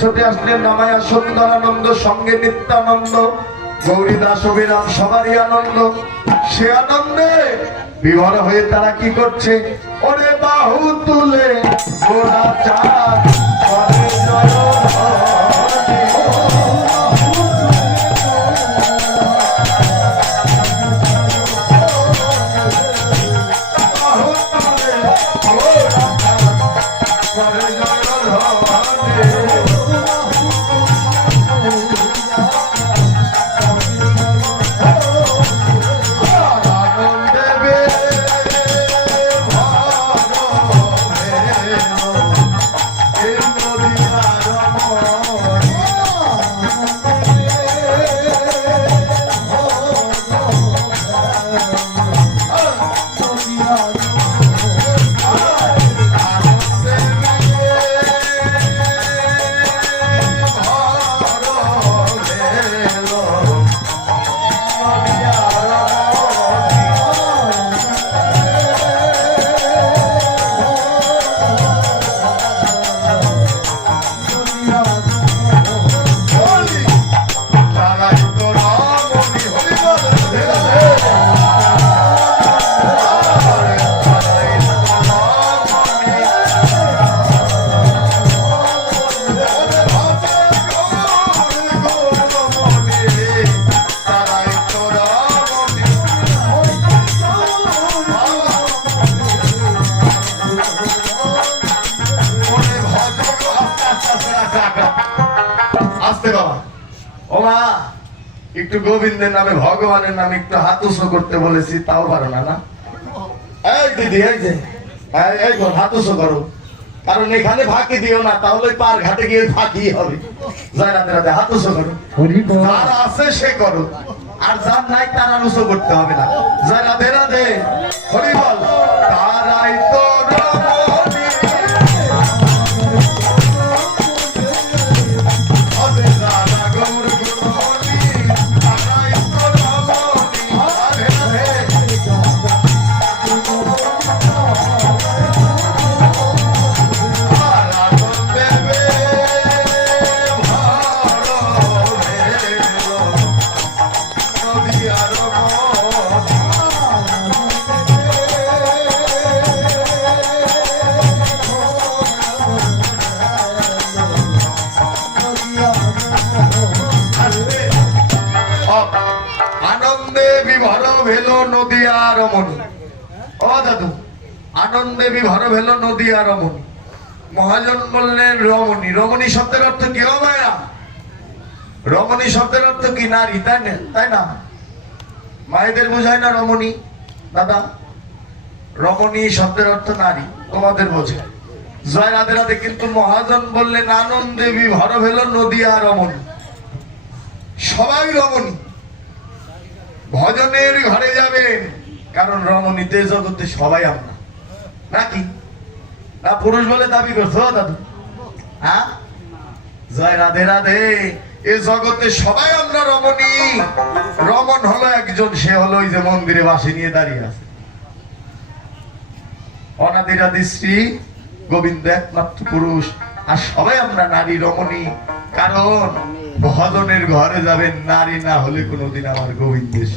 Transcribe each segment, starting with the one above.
ছুটে আসলেন নামায়া সুন্দরানন্দ, সঙ্গে নিত্যানন্দ, গৌরীদাস, অভিরাম, সবারই আনন্দ। সে আনন্দে বিভোর হয়ে তারা কি করছে? ওরে বাহু তুলে গোড়া চাঁদ করে জয় একটু গোবিন্দের নামে, ভগবানের নামে একটু হাত উঁচু করতে বলেছি, তাও পারো না। না এই দিদি, এই যে এই হাত উঁচু করো, কারণ এখানে ফাঁকি দিও না, তাহলে পার ঘাটে গিয়ে ফাঁকি হবে। জয় রাধে রাধে, হাত উঁচু করো, যার আছে সে করো, আর যার নাই তার আর উঁচু করতে হবে না। জয় রাধে রাধে, হরি বল। তারাই তো নদিয়া রমণী। ও দাদু, আনন্দে বিভোর হলো নদিয়া রমণী। মহাজন বললেন রমণী, রমণী শব্দের অর্থ কি? ও মায়া, রমণী শব্দের অর্থ কি? নারী, তাই না? তাই না? মায়েদের বোঝায় না রমণী? দাদা, রমণী শব্দের অর্থ নারী, তোমাদের বোঝে। জয় রাধে রাধে। কিন্তু মহাজন বললেন আনন্দে বিভোর হলো নদিয়া রমণী। সবাই রমণী, ভজনের ঘরে যাবেন, কারণ রমণীতে জগতে সবাই আমরা নাকি না? পুরুষ বলে দাবি করছো দাদু? হ্যাঁ, জয় রাধে রাধে। এ জগতে সবাই আমরা রমণী। রমণ হলো একজন, সে হলো ওই যে মন্দিরে বাসি নিয়ে দাঁড়িয়ে আছে, অনাদিরাদি শ্রী গোবিন্দ একমাত্র পুরুষ। আর সবাই আমরা নারী, রমণী। কারণ ভজনের ঘরে যাবেন, নারী না হলে কোনোদিন আমার গোবিন্দের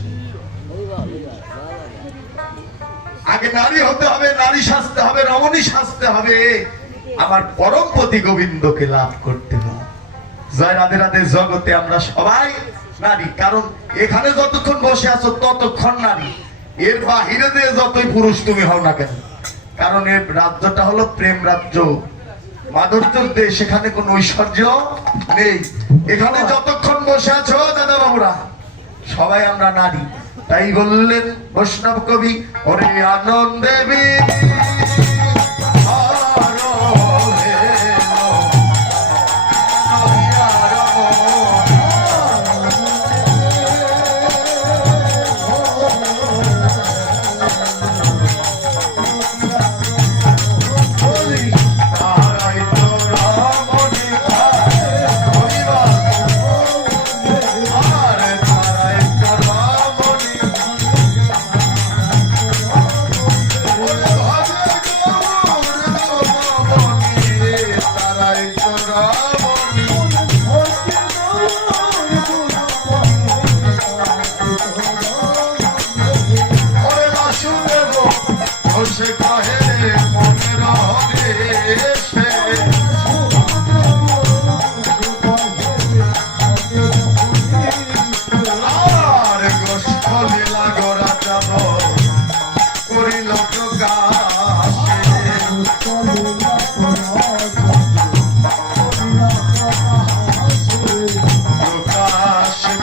আগে নারী হতে হবে, নারী সাজতে হবে, রমণী সাজতে হবে, আমার পরমপতি গোবিন্দকে লাভ করতে হবে। জয় রাধে রাধে। জগতে আমরা সবাই নারী, কারণ এখানে যতক্ষণ বসে আছো ততক্ষণ নারী। এর বাহিরে দিয়ে যতই পুরুষ তুমি হও না কেন, কারণ এর রাজ্যটা হলো প্রেম রাজ্য, মাধুর্যের দেশ, সেখানে কোন ঐশ্বর্য নেই। এখানে যতক্ষণ বসে আছো দাদা বাবুরা, সবাই আমরা নারী। তাই বললেন বৈষ্ণব কবি, ওরে আনন্দে সে কহে মনের হরেশে আর গোষ্ঠ লীলা গোরা যাব করিল প্রকাশ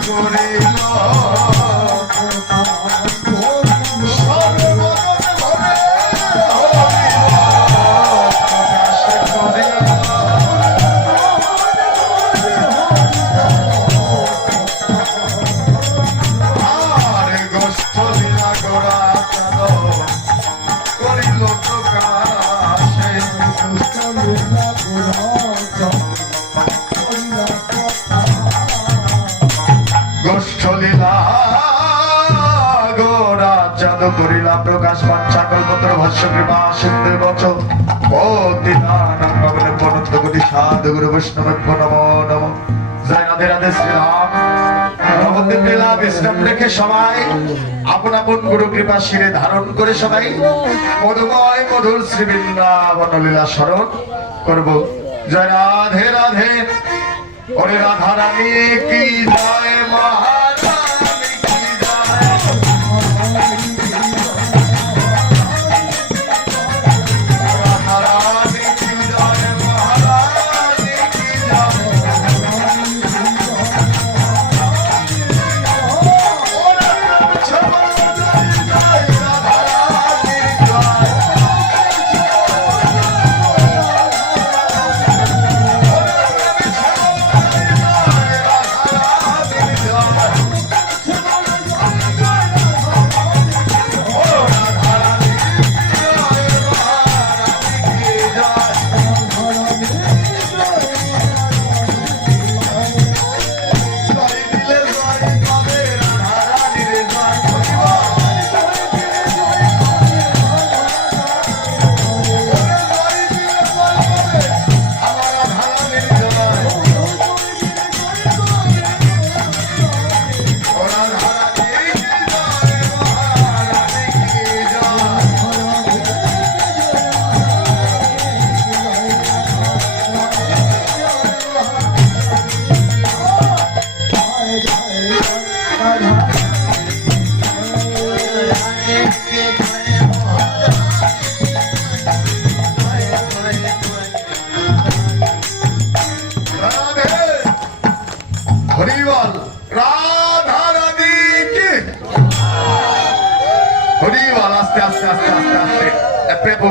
করিল করিলা প্রকাশ পাঞ্চাকল পত্র ভস্য কৃপা সিন্ধু বচন পতিতানাং পনন্ত কোটি সাধু গুরু বৈষ্ণব নমো নমো। জয় রাধে রাধে শ্রীরাম। নবদ্বীপ লীলা বিশ্রাম রেখে সবাই আপন আপন গুরু কৃপা শিরে ধারণ করে সবাই মধুময় মধুর শ্রী বৃন্দাবন লীলা স্মরণ করব। জয় রাধে রাধে। ওরে রাধা রানী কি জয়, মহারানী কি জয়।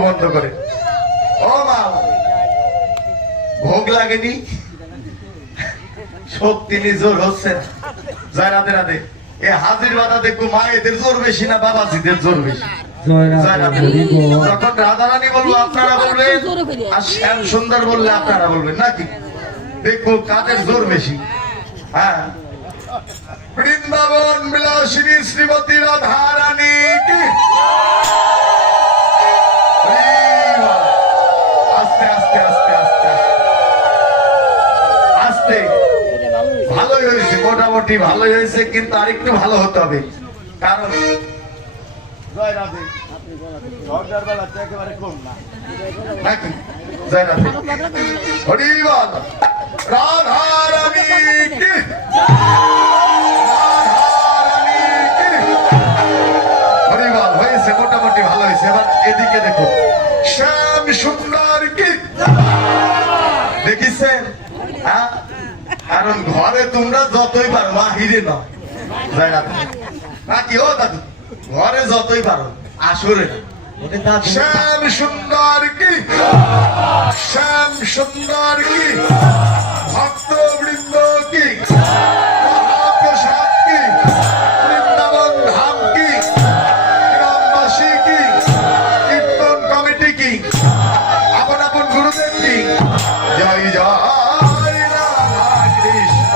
বন্ধ করে ও মা ভোগ লাগেনি, শক্তি জোর হচ্ছে না। জয় রাধে রাধে। এ হাজির বাধা দেখবো মায়েদের জোর বেশি না বাবাজিদের জোর বেশি? যখন রাধারানী বলবো আপনারা বলবেন, আর শ্যাম সুন্দর বললে আপনারা বলবেন নাকি? দেখবো কাদের জোর বেশি। হ্যাঁ, বৃন্দাবন বিলাসিনী শ্রীমতী রাধারানী কি। আস্তে আস্তে আস্তে আস্তে আস্তে ভালোই হয়েছে, মোটামুটি ভালোই হয়েছে, কিন্তু আরেকটু ভালো হতে হবে। কারণ জয় রাধে একেবারে কম না নাকি? জয় রাধে হরি বল। রাধারানী কি, রাধারানী কি। হরি বল। হয়েছে, মোটামুটি ভালো হয়েছে। এবার এদিকে দেখো, শ্যাম সুন্দর কি দেখিছেন? হ্যাঁ, কারণ ঘরে তোমরা যতই পারো বাহিরে নয়, জয় রাধে নাকি? ও দাদু, ঘরে যতই পারো আসরে না। শ্যাম সুন্দর কি, শ্যাম সুন্দর কি, ভক্ত বৃন্দ কি, মহাপ্রসাদ কি, বৃন্দাবন ধাম কি, গ্রামবাসী কি, কীর্তন কমিটি কি, আপন আপন গুরুদেব কি। জয় জয় রাধা কৃষ্ণ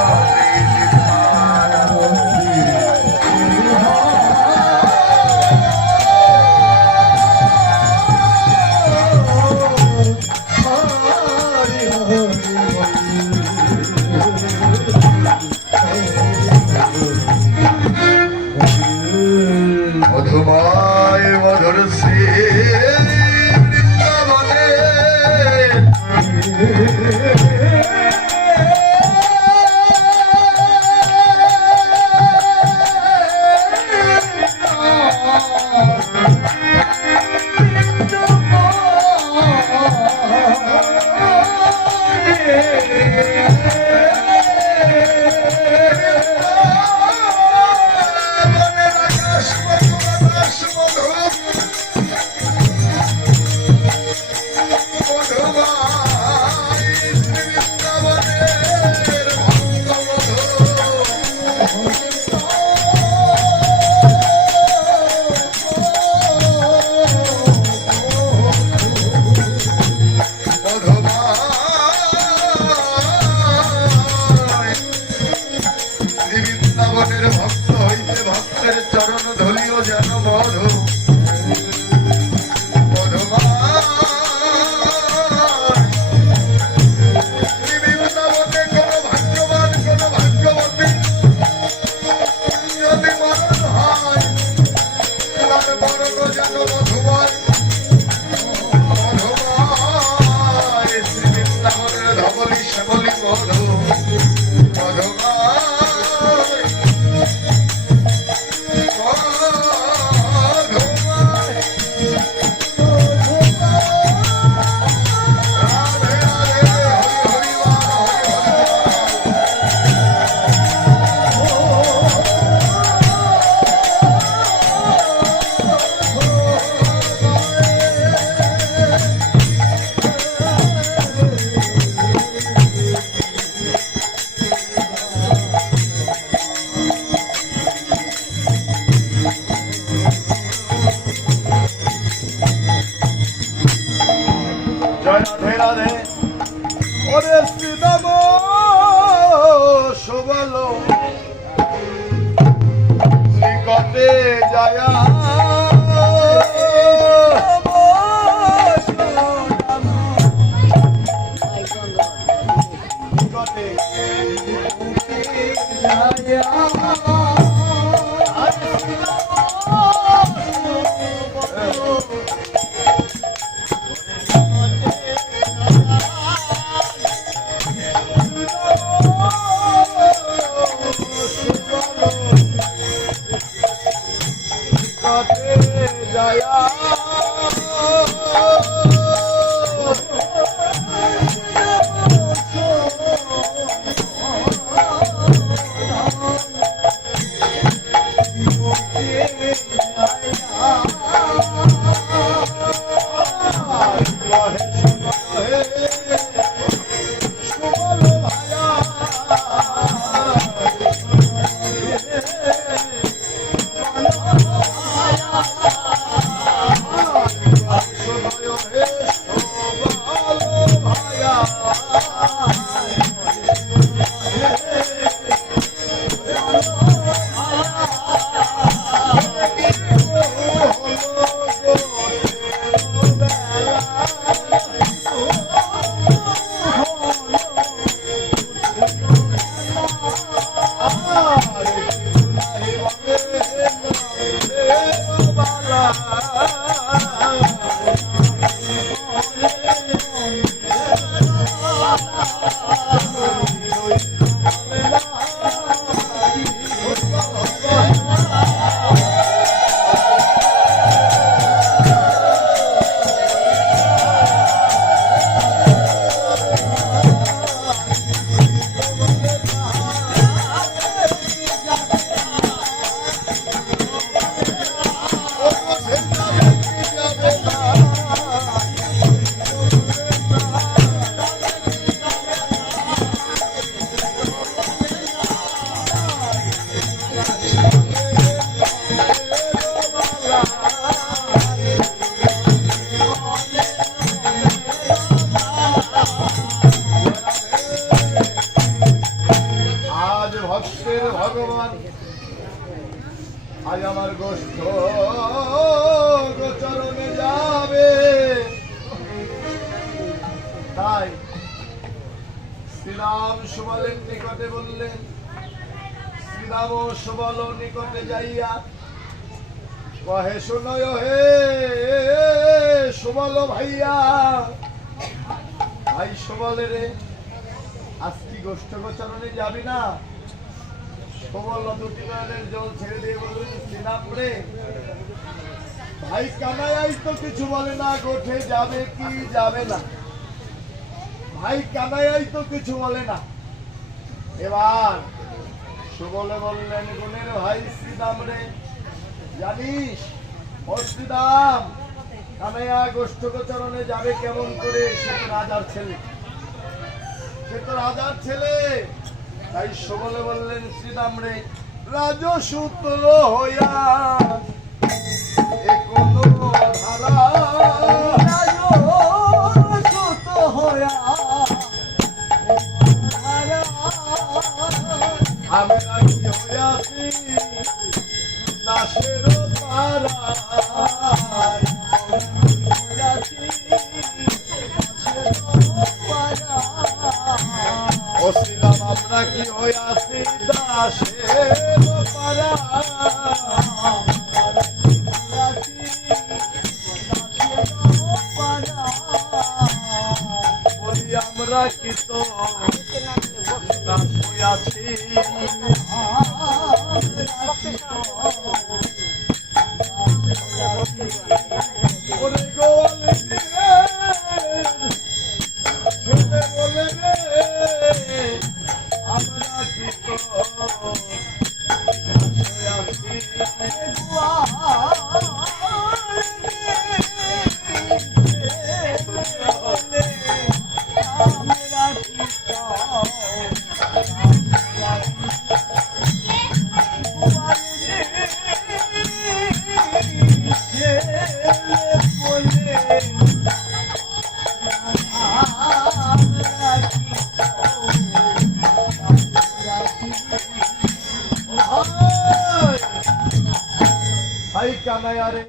রাধে রাধে ওরে শ্রীদাম সুবল নিকটে যায়া ভগবান আজ আমার গোষ্ঠ গোচরণে যাবে তাই শ্রীরাম সুবলের নিকটে বললেন শ্রীরাম সুবল নিকটে যাইয়া কহে শুনয় হে সুবল ভাইয়া ভাই সুবলে রে আজ কি গোষ্ঠ গোচরণে যাবি না সুবল দুটি নয়নের জল ছেড়ে দিয়ে বললেন শ্রীরামপুরে ভাই কানাই তো কিছু বলে না গোঠে যাবে কি যাবে না ভাই কানাই তো কিছু বলে না এবার সুবলে বললেন গুণের ভাই শ্রীরাম রে জানিস ও শ্রীরাম কানাইয়া গোষ্ঠ গোচরণে যাবে কেমন করে সে তো রাজার ছেলে তাই সুবলে বললেন শ্রীরাম রে রাজসূত হইয়া কোনো ধারা রাজসূত হইয়া আমরা কি হইয়াছি দাসের পারা ও শ্রীরাম আমরা কি হইয়াছি দাসের পারা বলি আমরা কি তো দাস হইয়াছি ওরে গোয়ালে বলে রে আমরা কি তো কানাইয়া রে।